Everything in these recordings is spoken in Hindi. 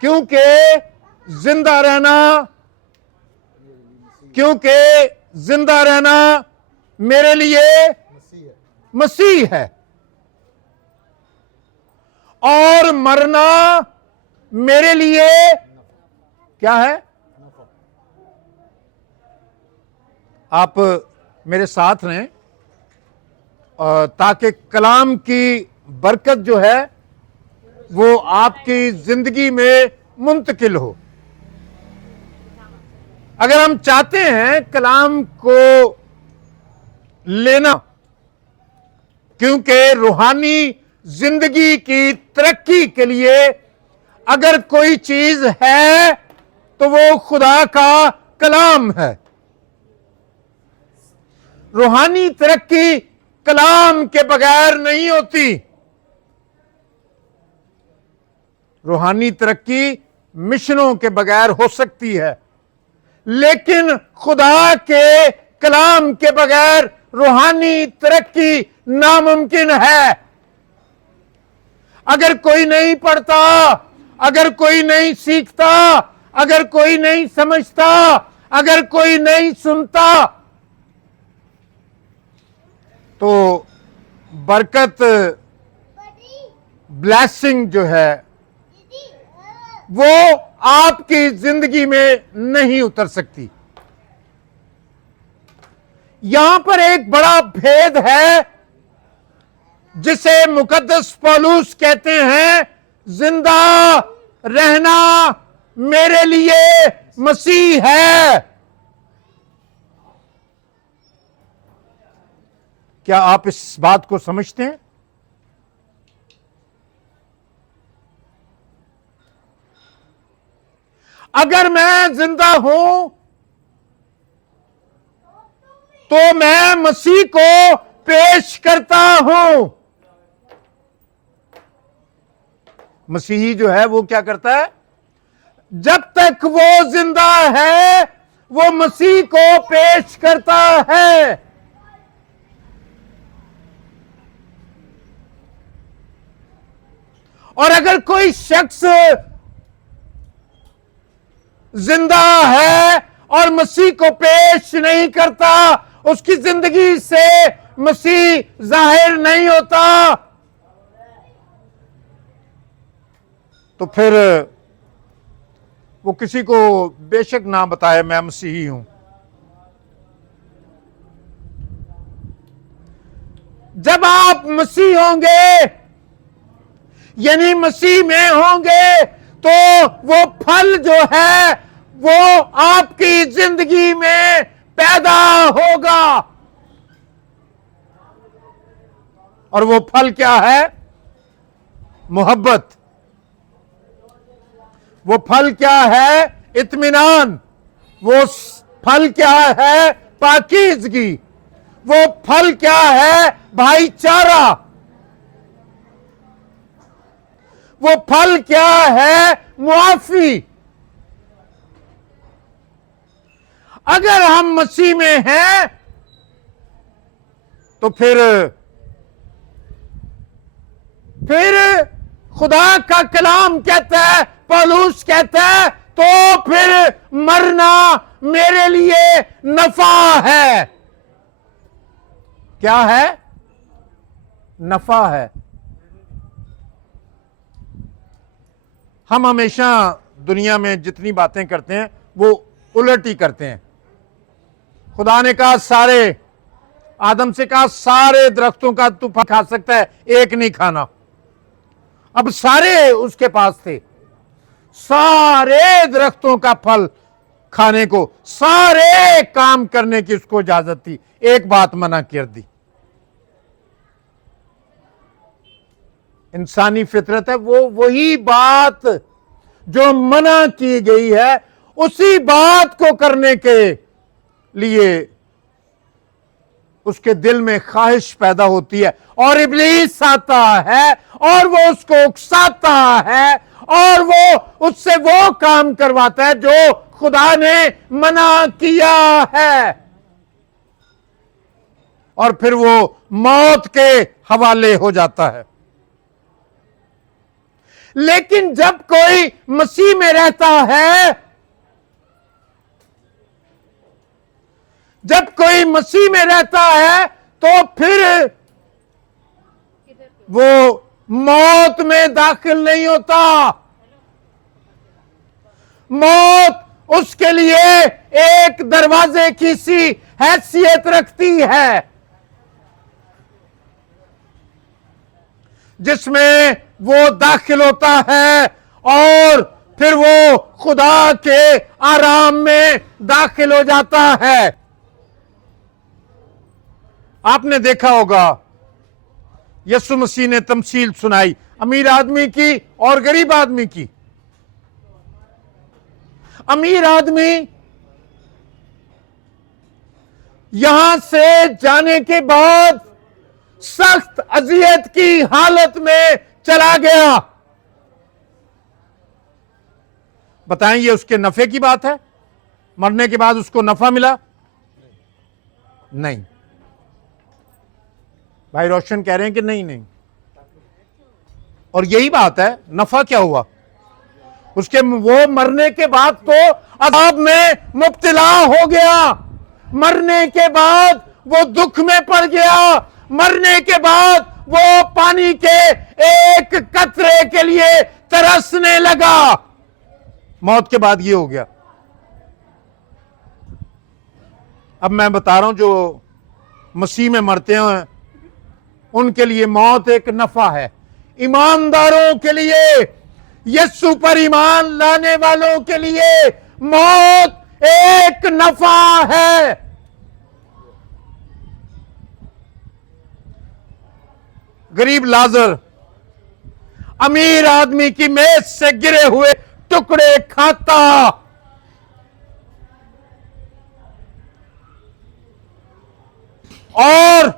क्योंकि जिंदा रहना, क्योंकि जिंदा रहना मेरे लिए मसीह है और मरना मेरे लिए क्या है। आप मेरे साथ रहें ताकि कलाम की बरकत जो है वो आपकी जिंदगी में मुंतकिल हो। अगर हम चाहते हैं कलाम को लेना, क्योंकि रूहानी जिंदगी की तरक्की के लिए अगर कोई चीज है तो वो खुदा का कलाम है। रूहानी तरक्की कलाम के बगैर नहीं होती। रूहानी तरक्की मिशनों के बगैर हो सकती है, लेकिन खुदा के कलाम के बगैर रूहानी तरक्की नामुमकिन है। अगर कोई नहीं पढ़ता, अगर कोई नहीं सीखता, अगर कोई नहीं समझता, अगर कोई नहीं सुनता, तो बरकत, ब्लेसिंग जो है वो आपकी जिंदगी में नहीं उतर सकती। यहां पर एक बड़ा भेद है जिसे मुकद्दस पौलुस कहते हैं, जिंदा रहना मेरे लिए मसीह है। क्या आप इस बात को समझते हैं? अगर मैं जिंदा हूं तो मैं मसीह को पेश करता हूं। मसीही जो है वो क्या करता है? जब तक वो जिंदा है वो मसीह को पेश करता है। और अगर कोई शख्स जिंदा है और मसीह को पेश नहीं करता, उसकी जिंदगी से मसीह जाहिर नहीं होता, तो फिर वो किसी को बेशक ना बताए मैं मसीही हूं। जब आप मसीह होंगे यानी मसीह में होंगे तो वो फल जो है वो आपकी जिंदगी में पैदा होगा। और वो फल क्या है? मोहब्बत। वो फल क्या है? इत्मीनान। वो फल क्या है? पाकीज़गी। वो फल क्या है? भाईचारा। वो फल क्या है? मुआफी। अगर हम मसीह में हैं तो फिर खुदा का कलाम कहता है, पौलुस कहता है, तो फिर मरना मेरे लिए नफा है। क्या है? नफा है। हम हमेशा दुनिया में जितनी बातें करते हैं वो उलट ही करते हैं। खुदा ने कहा सारे, आदम से कहा सारे दरख्तों का तू फल खा सकता है, एक नहीं खाना। अब सारे उसके पास थे, सारे दरख्तों का फल खाने को, सारे काम करने की उसको इजाजत थी, एक बात मना कर दी। इंसानी फितरत है, वो वही बात जो मना की गई है उसी बात को करने के लिए उसके दिल में ख्वाहिश पैदा होती है, और इब्लीस आता है और वो उसको उकसाता है और वो उससे वो काम करवाता है जो खुदा ने मना किया है, और फिर वो मौत के हवाले हो जाता है। लेकिन जब कोई मसीह में रहता है, जब कोई मसीह में रहता है, तो फिर वो मौत में दाखिल नहीं होता। मौत उसके लिए एक दरवाजे की सी हैसियत रखती है, जिसमें वो दाखिल होता है और फिर वो खुदा के आराम में दाखिल हो जाता है। आपने देखा होगा, यीशु मसीह ने तमसील सुनाई अमीर आदमी की और गरीब आदमी की। अमीर आदमी यहां से जाने के बाद सख्त अजियत की हालत में चला गया। बताएं, ये उसके नफे की बात है? मरने के बाद उसको नफा मिला? नहीं। भाई रोशन कह रहे हैं कि नहीं नहीं। और यही बात है, नफा क्या हुआ उसके? वो मरने के बाद तो अजाब में मुब्तला हो गया, मरने के बाद वो दुख में पड़ गया, मरने के बाद वो पानी के एक कतरे के लिए तरसने लगा। मौत के बाद ये हो गया। अब मैं बता रहा हूं, जो मसीह में मरते हैं उनके लिए मौत एक नफा है। ईमानदारों के लिए, यीशु पर ईमान लाने वालों के लिए मौत एक नफा है। गरीब लाजर अमीर आदमी की मेज से गिरे हुए टुकड़े खाता, और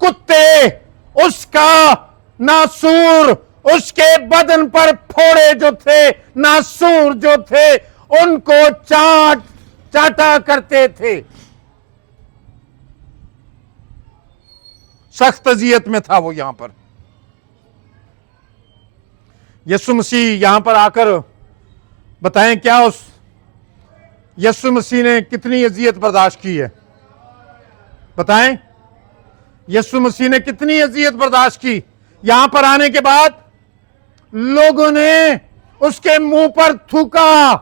कुत्ते उसका नासूर, उसके बदन पर फोड़े जो थे, नासूर जो थे, उनको चाटा करते थे। सख्त अजियत में था वो। यहां पर यीशु मसीह यहां पर आकर बताएं क्या उस यीशु मसीह ने कितनी अजियत बर्दाश्त की है? बताएं, यीशु मसीह ने कितनी अजियत बर्दाश्त की? यहां पर आने के बाद लोगों ने उसके मुंह पर थूका,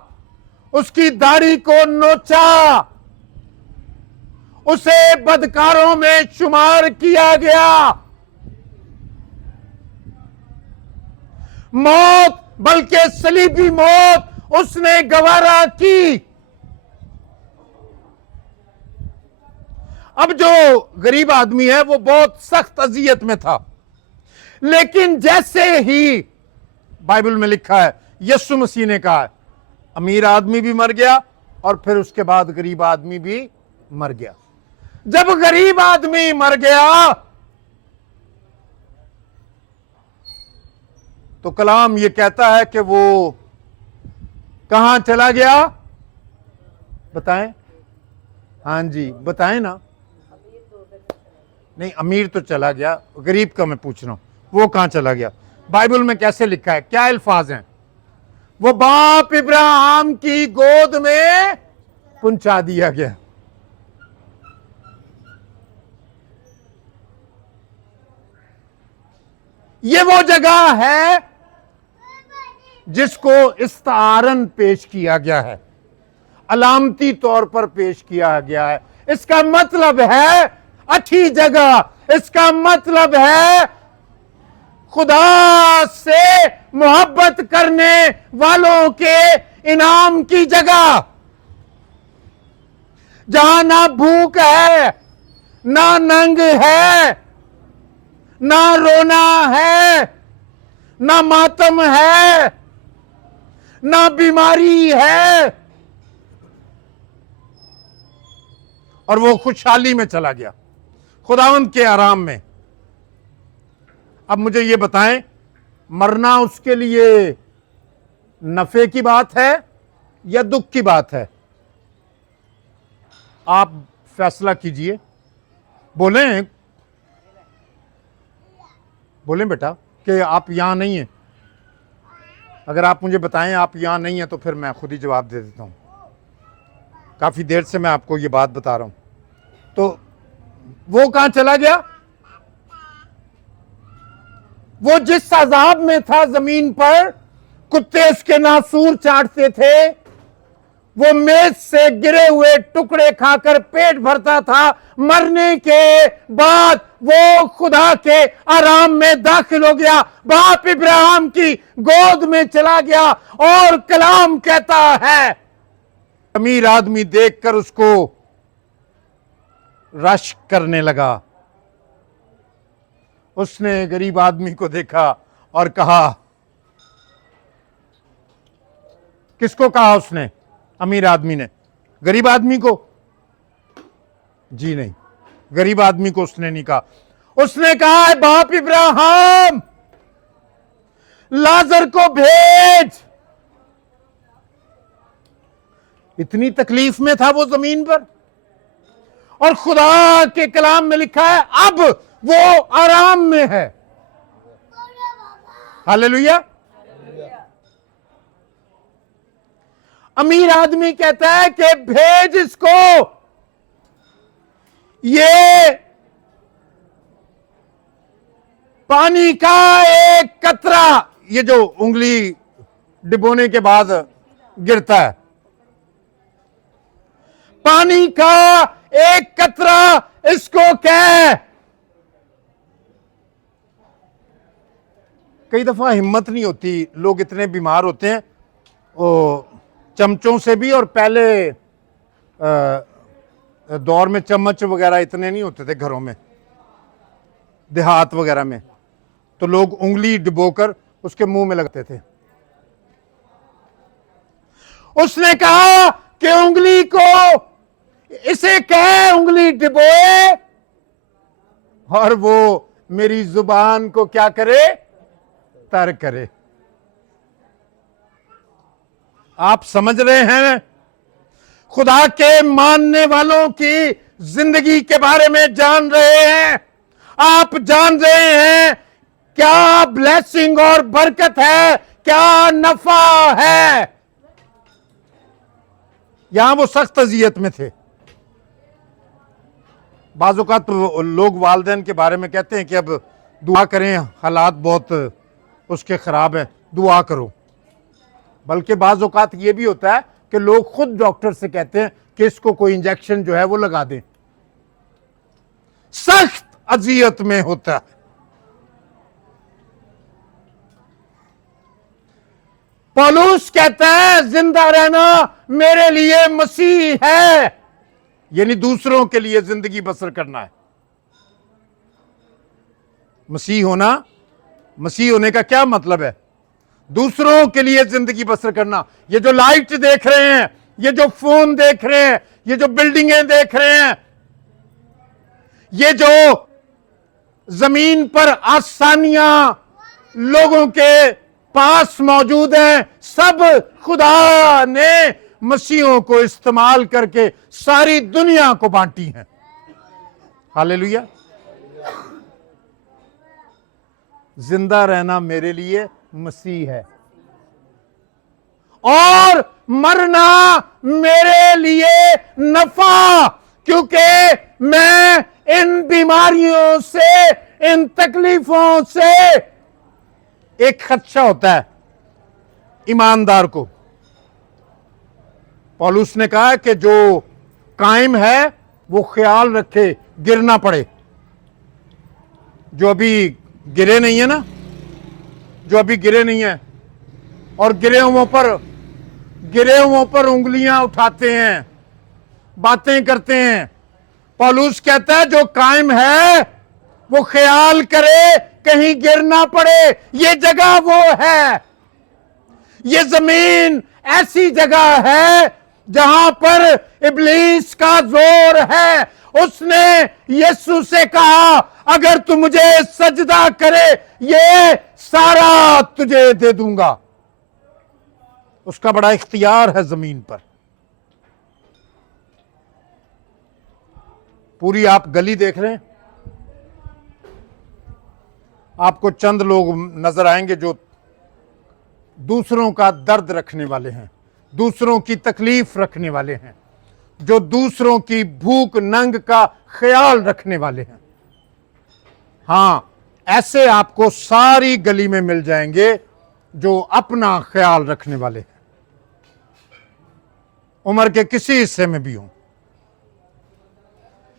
उसकी दाढ़ी को नोचा, उसे बदकारों में शुमार किया गया। मौत, बल्कि सलीबी मौत उसने गवारा की। अब जो गरीब आदमी है वो बहुत सख्त अजियत में था, लेकिन जैसे ही बाइबल में लिखा है, यीशु मसीह ने कहा, अमीर आदमी भी मर गया और फिर उसके बाद गरीब आदमी भी मर गया। जब गरीब आदमी मर गया तो कलाम ये कहता है कि वो कहां चला गया? बताएं। हां जी, बताएं ना। नहीं, अमीर तो चला गया, गरीब का मैं पूछ रहा हूं, वो कहां चला गया? बाइबल में कैसे लिखा है, क्या अल्फाज हैं? वो बाप इब्राहिम की गोद में पहुंचा दिया गया। ये वो जगह है जिसको इस्तारन पेश किया गया है, अलामती तौर पर पेश किया गया है। इसका मतलब है अच्छी जगह, इसका मतलब है खुदा से मोहब्बत करने वालों के इनाम की जगह, जहां ना भूख है, ना नंग है, ना रोना है, ना मातम है, ना बीमारी है, और वो खुशहाली में चला गया, खुदावंद के आराम में। अब मुझे ये बताएं, मरना उसके लिए नफे की बात है या दुख की बात है? आप फैसला कीजिए। बोलें, बोलें बेटा कि आप यहां नहीं हैं। अगर आप मुझे बताएं आप यहां नहीं हैं तो फिर मैं खुद ही जवाब दे देता हूं। काफी देर से मैं आपको ये बात बता रहा हूं। तो वो कहां चला गया? वो जिस अजाब में था जमीन पर, कुत्ते उसके नासूर चाटते थे, वो मेज से गिरे हुए टुकड़े खाकर पेट भरता था, मरने के बाद वो खुदा के आराम में दाखिल हो गया, बाप इब्राहिम की गोद में चला गया। और कलाम कहता है अमीर आदमी देखकर उसको रश करने लगा। उसने गरीब आदमी को देखा और कहा, किसको कहा उसने? अमीर आदमी ने। गरीब आदमी को? जी नहीं, गरीब आदमी को उसने नहीं कहा। उसने कहा है बाप इब्राहिम, लाजर को भेज। इतनी तकलीफ में था वो जमीन पर, और खुदा के कलाम में लिखा है अब वो आराम में है। हालेलुया। अमीर आदमी कहता है कि भेज इसको, ये पानी का एक कतरा, ये जो उंगली डिबोने के बाद गिरता है, पानी का एक कतरा इसको कह। कई दफा हिम्मत नहीं होती, लोग इतने बीमार होते हैं, वो चमचों से भी, और पहले दौर में चम्मच वगैरह इतने नहीं होते थे घरों में, देहात वगैरह में, तो लोग उंगली डुबोकर उसके मुंह में लगते थे। उसने कहा कि उंगली को, इसे कह उंगली डुबोए, और वो मेरी जुबान को क्या करे? तर करे। आप समझ रहे हैं? खुदा के मानने वालों की जिंदगी के बारे में जान रहे हैं? आप जान रहे हैं क्या ब्लेसिंग और बरकत है, क्या नफा है? यहां वो सख्त अजियत में थे। बाज़ औक़ात लोग वालिदैन के बारे में कहते हैं कि अब दुआ करें, हालात बहुत उसके खराब है, दुआ करो। बल्कि बाज़ औक़ात ये भी होता है कि लोग खुद डॉक्टर से कहते हैं कि इसको कोई इंजेक्शन जो है वो लगा दें। सख्त अजियत में होता है। पौलुस कहता है जिंदा रहना मेरे लिए मसीह है, यानी दूसरों के लिए जिंदगी बसर करना है। मसीह होना, मसीह होने का क्या मतलब है? दूसरों के लिए जिंदगी बसर करना। ये जो लाइट देख रहे हैं, ये जो फोन देख रहे हैं, ये जो बिल्डिंगें देख रहे हैं, ये जो जमीन पर आसानियां लोगों के पास मौजूद हैं, सब खुदा ने मसीहों को इस्तेमाल करके सारी दुनिया को बांटी हैं। हालेलुया। जिंदा रहना मेरे लिए मसीह है, और मरना मेरे लिए नफा, क्योंकि मैं इन बीमारियों से, इन तकलीफों से, एक खदशा होता है ईमानदार को। पौलुस ने कहा कि जो कायम है वो ख्याल रखे गिर ना पड़े। जो अभी गिरे नहीं है ना, जो अभी गिरे नहीं है, और गिरे हुओं पर उंगलियां उठाते हैं, बातें करते हैं। पौलुस कहता है जो कायम है वो ख्याल करे कहीं गिर ना पड़े। ये जगह वो है, ये जमीन ऐसी जगह है जहां पर इब्लीस का जोर है। उसने यीशु से कहा अगर तू मुझे सजदा करे ये सारा तुझे दे दूंगा। उसका बड़ा इख्तियार है जमीन पर। पूरी आप गली देख रहे हैं, आपको चंद लोग नजर आएंगे जो दूसरों का दर्द रखने वाले हैं, दूसरों की तकलीफ रखने वाले हैं, जो दूसरों की भूख नंग का ख्याल रखने वाले हैं। हां, ऐसे आपको सारी गली में मिल जाएंगे जो अपना ख्याल रखने वाले हैं, उम्र के किसी हिस्से में भी हों।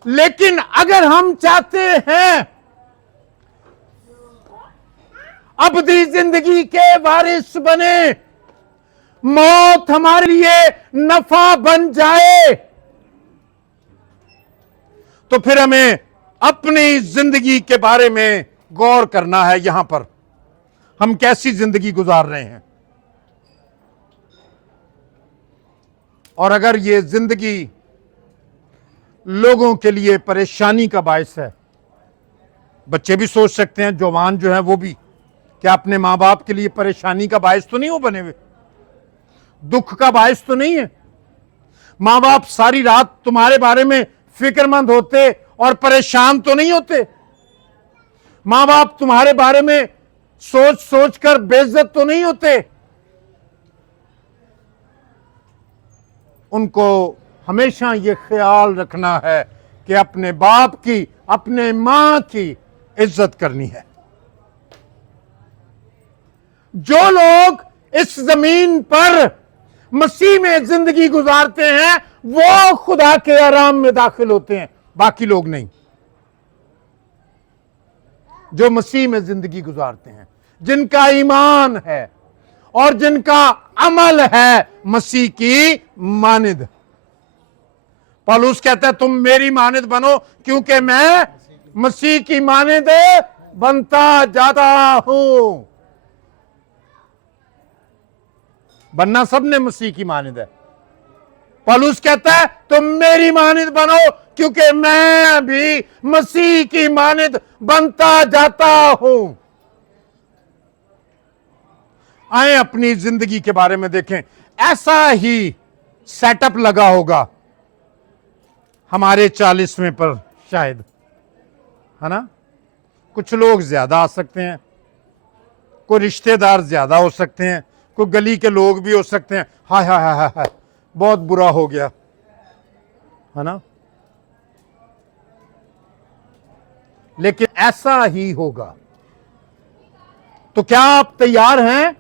लेकिन अगर हम चाहते हैं अबदी जिंदगी के वारिस बने, मौत हमारे लिए नफा बन जाए, तो फिर हमें अपनी जिंदगी के बारे में गौर करना है। यहां पर हम कैसी जिंदगी गुजार रहे हैं, और अगर ये जिंदगी लोगों के लिए परेशानी का बायस है, बच्चे भी सोच सकते हैं, जवान जो है वो भी, क्या अपने मां बाप के लिए परेशानी का बायस तो नहीं हो बने हुए, दुख का बायस तो नहीं है। मां बाप सारी रात तुम्हारे बारे में फिक्रमंद होते और परेशान तो नहीं होते। मां बाप तुम्हारे बारे में सोच सोच कर बेइज्जत तो नहीं होते। उनको हमेशा यह ख्याल रखना है कि अपने बाप की, अपने मां की इज्जत करनी है। जो लोग इस जमीन पर मसीह में जिंदगी गुजारते हैं वो खुदा के आराम में दाखिल होते हैं, बाकी लोग नहीं। जो मसीह में जिंदगी गुजारते हैं, जिनका ईमान है और जिनका अमल है मसीह की मानिद। पौलुस कहता है तुम मेरी मानिद बनो क्योंकि मैं मसीह की मानिद बनता जाता हूं। बनना सबने मसीह की मानिद है। पौलुस कहता है तुम मेरी मानिद बनो क्योंकि मैं भी मसीह की मानिद बनता जाता हूं। आए अपनी जिंदगी के बारे में देखें। ऐसा ही सेटअप लगा होगा हमारे 40वें पर शायद, है ना। कुछ लोग ज्यादा आ सकते हैं, कोई रिश्तेदार ज्यादा हो सकते हैं, कोई गली के लोग भी हो सकते हैं। हाय हाय हाय हाय, बहुत बुरा हो गया, है ना। लेकिन ऐसा ही होगा। तो क्या आप तैयार हैं?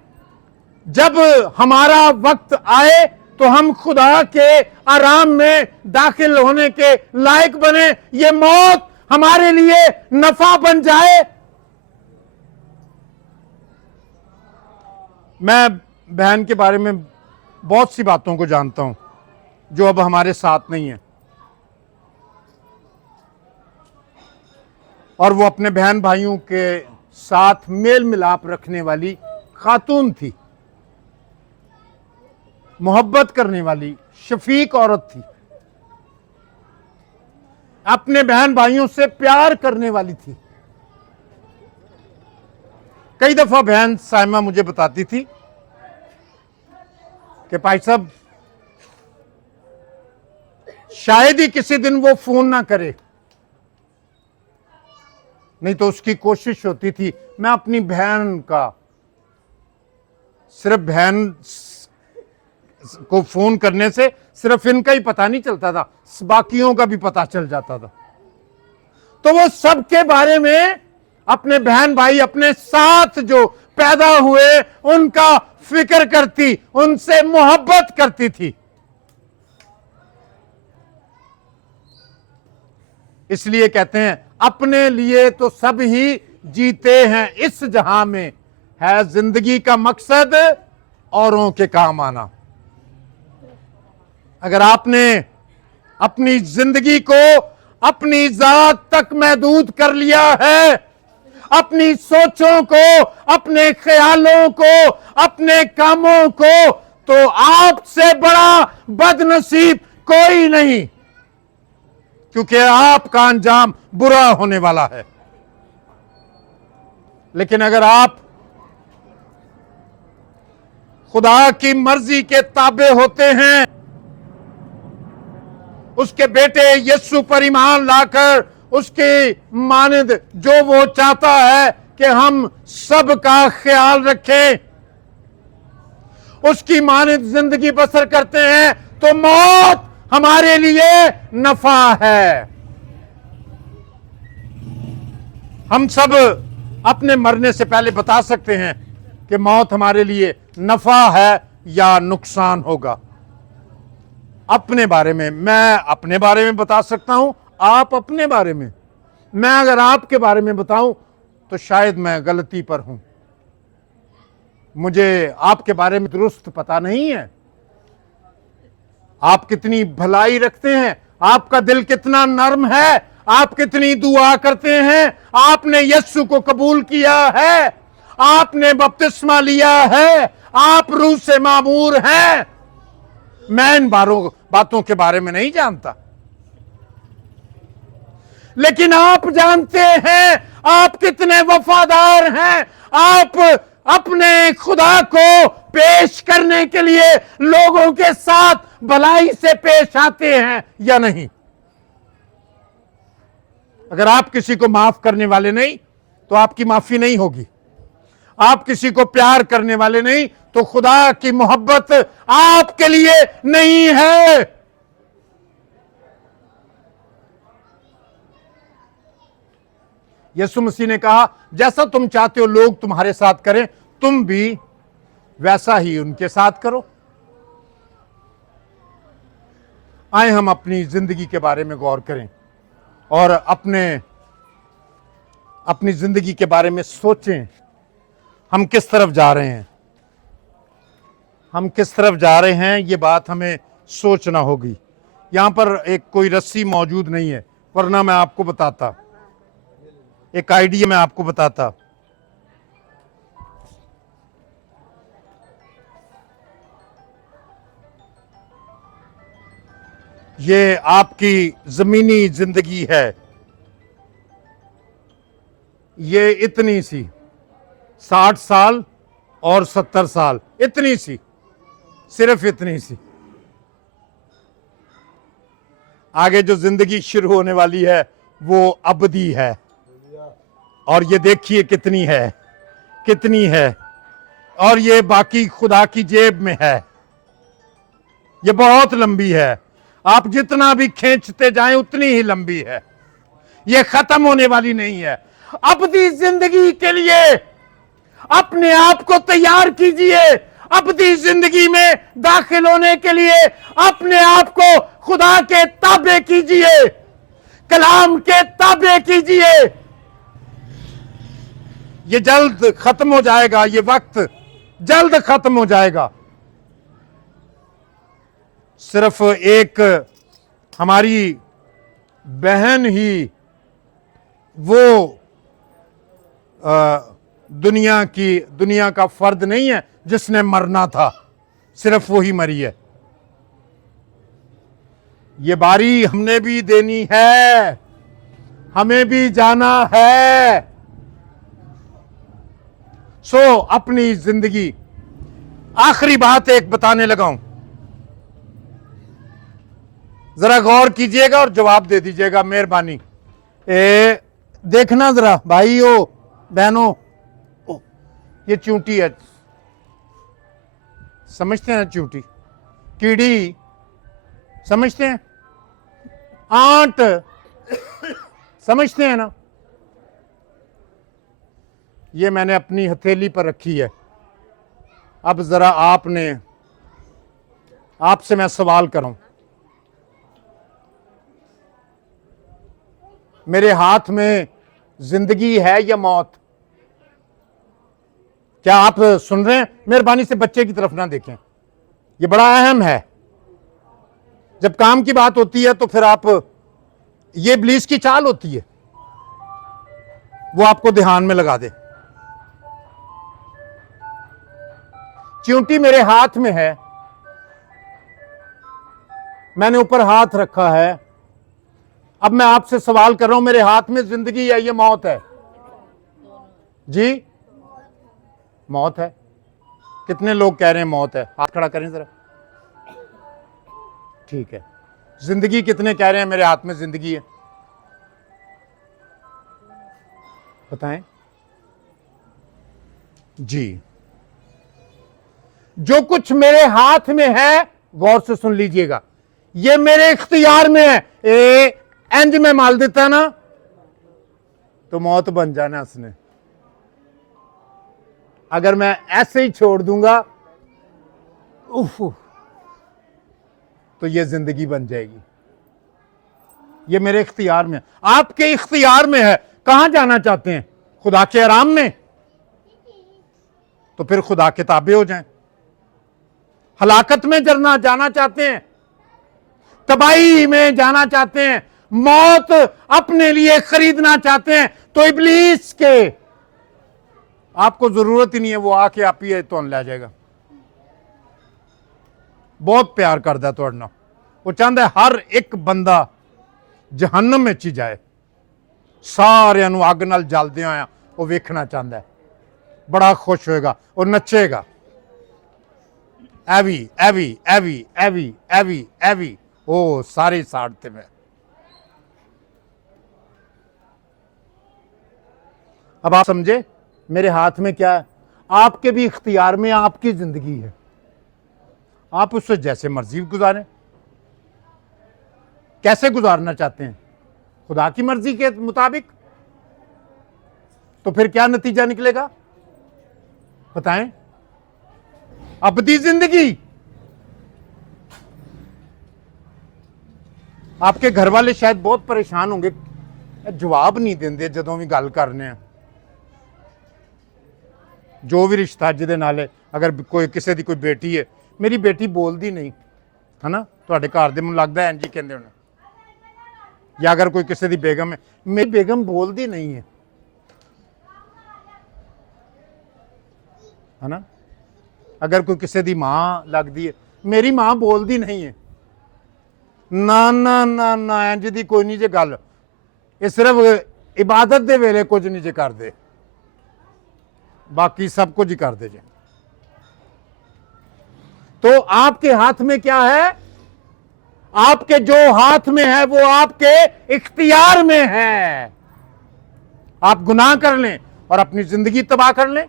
जब हमारा वक्त आए तो हम खुदा के आराम में दाखिल होने के लायक बने, ये मौत हमारे लिए नफा बन जाए। मैं बहन के बारे में बहुत सी बातों को जानता हूं जो अब हमारे साथ नहीं है, और वो अपने बहन भाइयों के साथ मेल मिलाप रखने वाली खातून थी, मोहब्बत करने वाली शफीक औरत थी, अपने बहन भाइयों से प्यार करने वाली थी। कई दफा बहन साइमा मुझे बताती थी कि भाई साहब शायद ही किसी दिन वो फोन ना करे, नहीं तो उसकी कोशिश होती थी मैं अपनी बहन का, सिर्फ बहन को फोन करने से सिर्फ इनका ही पता नहीं चलता था, बाकियों का भी पता चल जाता था। तो वो सबके बारे में, अपने बहन भाई अपने साथ जो पैदा हुए उनका फिक्र करती, उनसे मोहब्बत करती थी। इसलिए कहते हैं अपने लिए तो सब ही जीते हैं, इस जहां में है जिंदगी का मकसद औरों के काम आना। अगर आपने अपनी जिंदगी को अपनी जात तक महदूद कर लिया है, अपनी सोचों को, अपने ख्यालों को, अपने कामों को, तो आपसे बड़ा बदनसीब कोई नहीं, क्योंकि आपका अंजाम बुरा होने वाला है। लेकिन अगर आप खुदा की मर्जी के ताबे होते हैं, उसके बेटे यीशु पर ईमान लाकर उसकी मानिद जो वो चाहता है कि हम सब का ख्याल रखें, उसकी मानिंद जिंदगी बसर करते हैं तो मौत हमारे लिए नफा है। हम सब अपने मरने से पहले बता सकते हैं कि मौत हमारे लिए नफा है या नुकसान होगा। अपने बारे में, मैं अपने बारे में बता सकता हूं, आप अपने बारे में। मैं अगर आपके बारे में बताऊं तो शायद मैं गलती पर हूं, मुझे आपके बारे में दुरुस्त पता नहीं है। आप कितनी भलाई रखते हैं, आपका दिल कितना नर्म है, आप कितनी दुआ करते हैं, आपने यीशु को कबूल किया है, आपने बपतिस्मा लिया है, आप रूह से मामूर हैं। मैं इन बातों के बारे में नहीं जानता, लेकिन आप जानते हैं आप कितने वफादार हैं। आप अपने खुदा को पेश करने के लिए लोगों के साथ भलाई से पेश आते हैं या नहीं। अगर आप किसी को माफ करने वाले नहीं तो आपकी माफी नहीं होगी। आप किसी को प्यार करने वाले नहीं तो खुदा की मोहब्बत आपके लिए नहीं है। यीशु मसीह ने कहा, जैसा तुम चाहते हो लोग तुम्हारे साथ करें, तुम भी वैसा ही उनके साथ करो। आए हम अपनी जिंदगी के बारे में गौर करें और अपनी जिंदगी के बारे में सोचें। हम किस तरफ जा रहे हैं, हम किस तरफ जा रहे हैं, ये बात हमें सोचना होगी। यहां पर एक कोई रस्सी मौजूद नहीं है, वरना मैं आपको बताता, एक आइडिया मैं आपको बताता। ये आपकी जमीनी जिंदगी है, ये इतनी सी 60 साल और 70 साल, इतनी सी, सिर्फ इतनी सी। आगे जो जिंदगी शुरू होने वाली है वो अबदी है, और ये देखिए कितनी है, कितनी है, और ये बाकी खुदा की जेब में है। ये बहुत लंबी है, आप जितना भी खींचते जाएं उतनी ही लंबी है, ये खत्म होने वाली नहीं है। अबदी जिंदगी के लिए अपने आप को तैयार कीजिए। अबदी जिंदगी में दाखिल होने के लिए अपने आप को खुदा के ताबे कीजिए, कलाम के ताबे कीजिए। ये जल्द खत्म हो जाएगा, ये वक्त जल्द खत्म हो जाएगा। सिर्फ एक हमारी बहन ही वो दुनिया का फर्द नहीं है जिसने मरना था, सिर्फ वो ही मरी है। ये बारी हमने भी देनी है, हमें भी जाना है। सो अपनी जिंदगी, आखिरी बात एक बताने लगा हूं, जरा गौर कीजिएगा और जवाब दे दीजिएगा, मेहरबानी। देखना जरा भाइयों बहनों, ये चूंटी है, समझते हैं ना, चूंटी, कीड़ी, समझते हैं, आंट, समझते हैं ना। ये मैंने अपनी हथेली पर रखी है। अब जरा आपसे मैं सवाल करूं, मेरे हाथ में जिंदगी है या मौत? क्या आप सुन रहे हैं? मेहरबानी से बच्चे की तरफ ना देखें, ये बड़ा अहम है। जब काम की बात होती है तो फिर आप, ये इब्लीस की चाल होती है, वो आपको ध्यान में लगा दे। चींटी मेरे हाथ में है, मैंने ऊपर हाथ रखा है। अब मैं आपसे सवाल कर रहा हूं, मेरे हाथ में जिंदगी है या मौत है? जी, मौत है। कितने लोग कह रहे हैं मौत है? हाथ खड़ा करें जरा। ठीक है। जिंदगी कितने कह रहे हैं मेरे हाथ में जिंदगी है? बताएं जी। जो कुछ मेरे हाथ में है, गौर से सुन लीजिएगा, ये मेरे इख्तियार में है। इंज में माल देता ना तो मौत बन जाना उसने। अगर मैं ऐसे ही छोड़ दूंगा उफ, तो ये जिंदगी बन जाएगी। ये मेरे इख्तियार में है, आपके इख्तियार में है। कहां जाना चाहते हैं? खुदा के आराम में? तो फिर खुदा के ताबे हो जाएं। हलाकत में जरना जाना चाहते हैं, तबाही में जाना चाहते हैं, मौत अपने लिए खरीदना चाहते हैं, तो इब्लीस के आपको जरूरत ही नहीं है, वो आके आप ही तो ले जाएगा। बहुत प्यार करता है तुहाडे नाल, वो चाहता है हर एक बंदा जहन्नम में ही जाए, सारिਆਂ ਨੂੰ ਅੱਗ ਨਾਲ ਜਲਦਿਆਂ ਆ ਉਹ ਵੇਖਣਾ ਚਾਹੁੰਦਾ है। बड़ा खुश होएगा और नचेगा। एवी एवी एवी एवी एवी एवी ओ सारे साड़ते में। अब आप समझे मेरे हाथ में क्या है? आपके भी इख्तियार में आपकी जिंदगी है, आप उससे जैसे मर्जी गुजारें। कैसे गुजारना चाहते हैं? खुदा की मर्जी के मुताबिक। तो फिर क्या नतीजा निकलेगा बताएं? अबदी जिंदगी। आपके घर वाले शायद बहुत परेशान होंगे, जवाब नहीं देंगे जदों भी गल करने हैं। जो भी रिश्ता जिहदे नाल है, अगर कोई किसी की कोई बेटी है, मेरी बेटी बोलती नहीं है ना, तुहाडे घर दे मैनूं लगदा इंज ही कहंदे होणे। या अगर कोई किसी की बेगम है, मेरी बेगम बोलती नहीं है ना। अगर कोई किसी की मां लगती है, मेरी मां बोलती नहीं है ना ना ना ना, इंज दी कोई नहीं जे गल। ये सिर्फ इबादत दे वेले कुछ नहीं जे करते, बाकी सब कुछ ही करते जे। तो आपके हाथ में क्या है? आपके जो हाथ में है वो आपके इख्तियार में है। आप गुनाह कर लें और अपनी जिंदगी तबाह कर लें,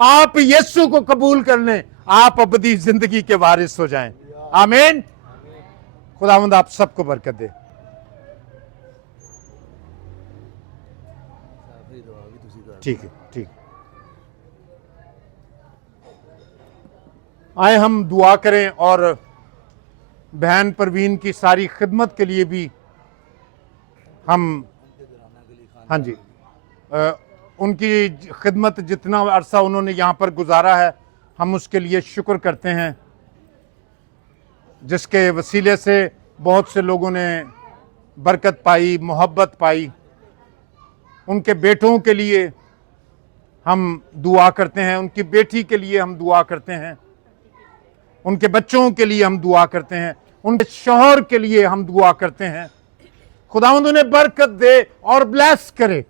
आप यीशु को कबूल कर लें, आप अबदी जिंदगी के वारिस हो जाएं। आमीन। खुदावंद आप सबको बरकत दे। ठीक है, ठीक। आए हम दुआ करें और बहन परवीन की सारी खिदमत के लिए भी हम, हाँ जी, उनकी खिदमत जितना अरसा उन्होंने यहाँ पर गुजारा है, हम उसके लिए शुक्र करते हैं, जिसके वसीले से बहुत से लोगों ने बरकत पाई, मोहब्बत पाई। उनके बेटों के लिए हम दुआ करते हैं, उनकी बेटी के लिए हम दुआ करते हैं, उनके बच्चों के लिए हम दुआ करते हैं, उनके शौहर के लिए हम दुआ करते हैं। खुदावंद उन्हें बरकत दे और ब्लेस करे,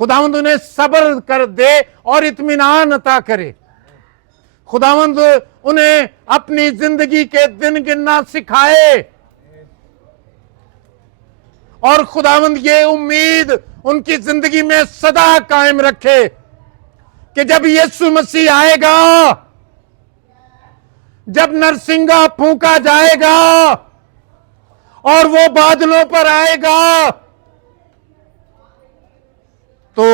खुदावंद उन्हें सब्र कर दे और इत्मीनान अता करे। खुदावंद उन्हें अपनी जिंदगी के दिन गिनना सिखाए और खुदावंद ये उम्मीद उनकी जिंदगी में सदा कायम रखे कि जब यीशु मसीह आएगा, जब नरसिंगा फूंका जाएगा और वो बादलों पर आएगा, तो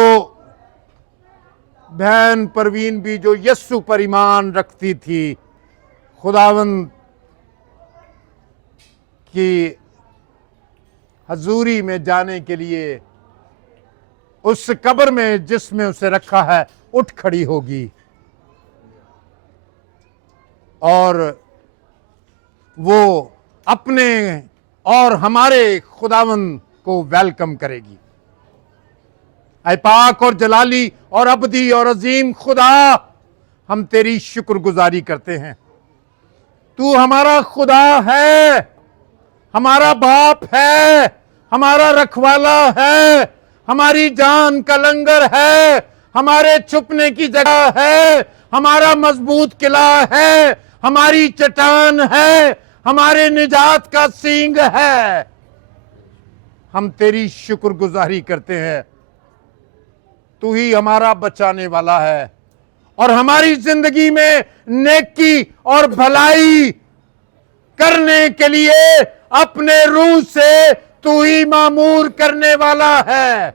बहन परवीन भी जो यीशु पर ईमान रखती थी, खुदावंद की हजूरी में जाने के लिए उस कब्र में जिसमें उसे रखा है उठ खड़ी होगी और वो अपने और हमारे खुदावंद को वेलकम करेगी। ऐ पाक और जलाली और अबदी और अजीम खुदा, हम तेरी शुक्रगुजारी करते हैं। तू हमारा खुदा है, हमारा बाप है, हमारा रखवाला है, हमारी जान का लंगर है, हमारे छुपने की जगह है, हमारा मजबूत किला है, हमारी चट्टान है, हमारे निजात का सींग है। हम तेरी शुक्रगुजारी करते हैं। तू ही हमारा बचाने वाला है और हमारी जिंदगी में नेकी और भलाई करने के लिए अपने रूह से तू ही मामूर करने वाला है।